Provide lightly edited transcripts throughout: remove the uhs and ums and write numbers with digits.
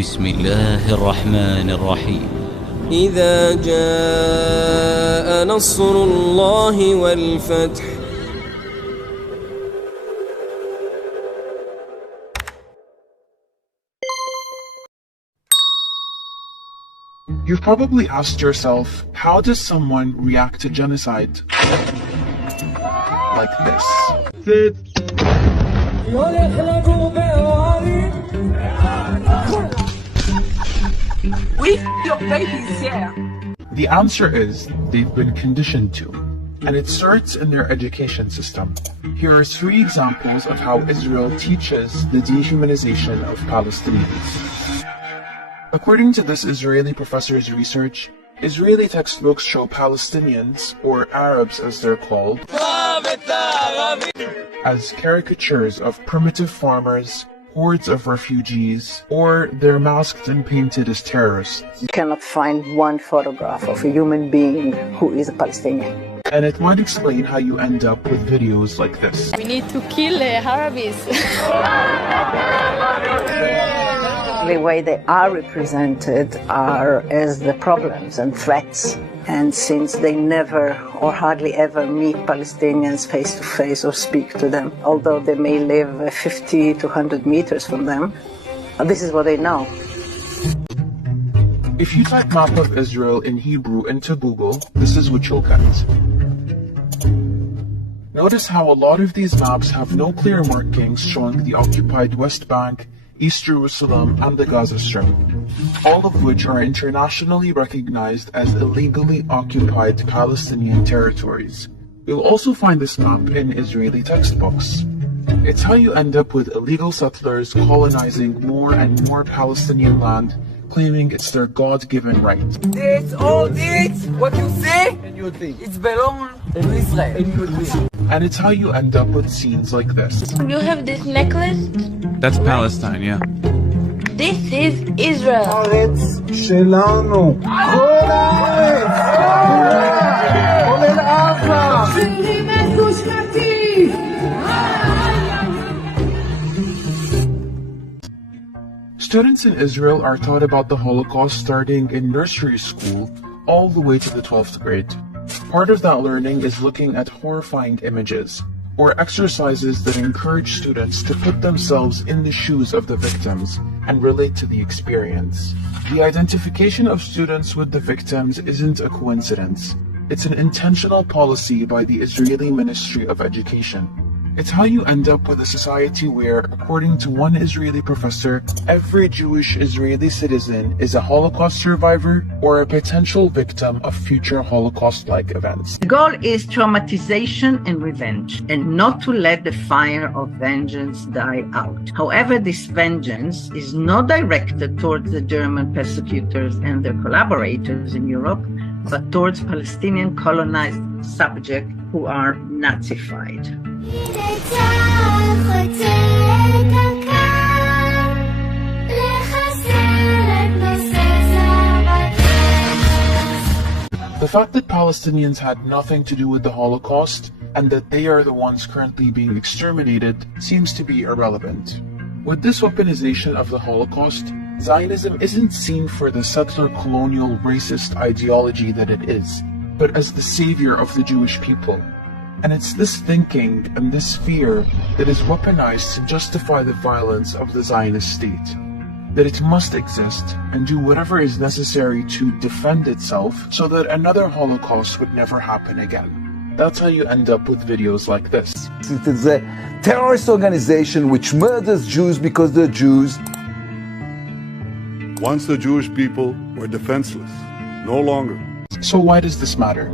بسم الله الرحمن الرحيم إذا جاء نصر الله والفتح You've probably asked yourself, how does someone react to genocide? Like this. With your babies here. The answer is they've been conditioned to, and it starts in their education system. Here are 3 examples of how Israel teaches the dehumanization of Palestinians. According to this Israeli professor's research, Israeli textbooks show Palestinians, or Arabs as they're called, as caricatures of primitive farmers, hordes of refugees, or they're masked and painted as terrorists. You cannot find one photograph of a human being who is a Palestinian. And it might explain how you end up with videos like this. We need to kill Arabs. The way they are represented are as the problems and threats. And since they never or hardly ever meet Palestinians face to face or speak to them, although they may live 50 to 100 meters from them, this is what they know. If you type map of Israel in Hebrew into Google, this is what you'll get. Notice how a lot of these maps have no clear markings showing the occupied West Bank, East Jerusalem, and the Gaza Strip, all of which are internationally recognized as illegally occupied Palestinian territories. You'll also find this map in Israeli textbooks. It's how you end up with illegal settlers colonizing more and more Palestinian land, claiming it's their God-given right. It's all this, what you see, it's belong to Israel. And it's how you end up with scenes like this. You have this necklace? That's Palestine, yeah. This is Israel. Students in Israel are taught about the Holocaust starting in nursery school all the way to the 12th grade. Part of that learning is looking at horrifying images, or exercises that encourage students to put themselves in the shoes of the victims and relate to the experience. The identification of students with the victims isn't a coincidence. It's an intentional policy by the Israeli Ministry of Education. It's how you end up with a society where, according to one Israeli professor, every Jewish Israeli citizen is a Holocaust survivor or a potential victim of future Holocaust-like events. The goal is traumatization and revenge, and not to let the fire of vengeance die out. However, this vengeance is not directed towards the German persecutors and their collaborators in Europe, but towards Palestinian colonized subjects who are Nazified. The fact that Palestinians had nothing to do with the Holocaust and that they are the ones currently being exterminated seems to be irrelevant. With this weaponization of the Holocaust, Zionism isn't seen for the settler colonial racist ideology that it is, but as the savior of the Jewish people. And it's this thinking and this fear that is weaponized to justify the violence of the Zionist state. That it must exist and do whatever is necessary to defend itself so that another Holocaust would never happen again. That's how you end up with videos like this. It is a terrorist organization which murders Jews because they're Jews. Once the Jewish people were defenseless, no longer. So why does this matter?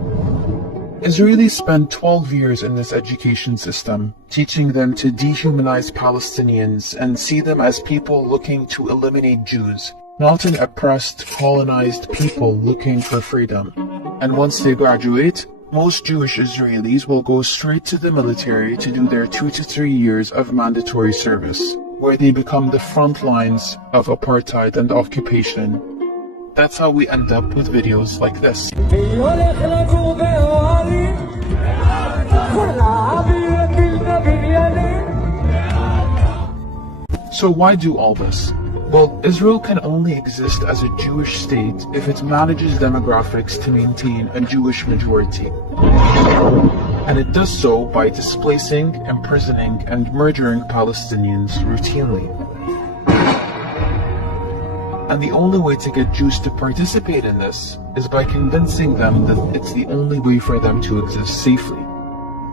Israelis spend 12 years in this education system, teaching them to dehumanize Palestinians and see them as people looking to eliminate Jews, not an oppressed, colonized people looking for freedom. And once they graduate, most Jewish Israelis will go straight to the military to do their 2 to 3 years of mandatory service, where they become the front lines of apartheid and occupation. That's how we end up with videos like this. So why do all this? Well, Israel can only exist as a Jewish state if it manages demographics to maintain a Jewish majority. And it does so by displacing, imprisoning, and murdering Palestinians routinely. And the only way to get Jews to participate in this is by convincing them that it's the only way for them to exist safely.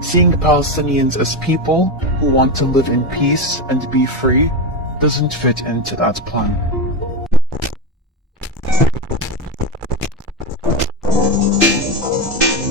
Seeing Palestinians as people who want to live in peace and be free doesn't fit into that plan.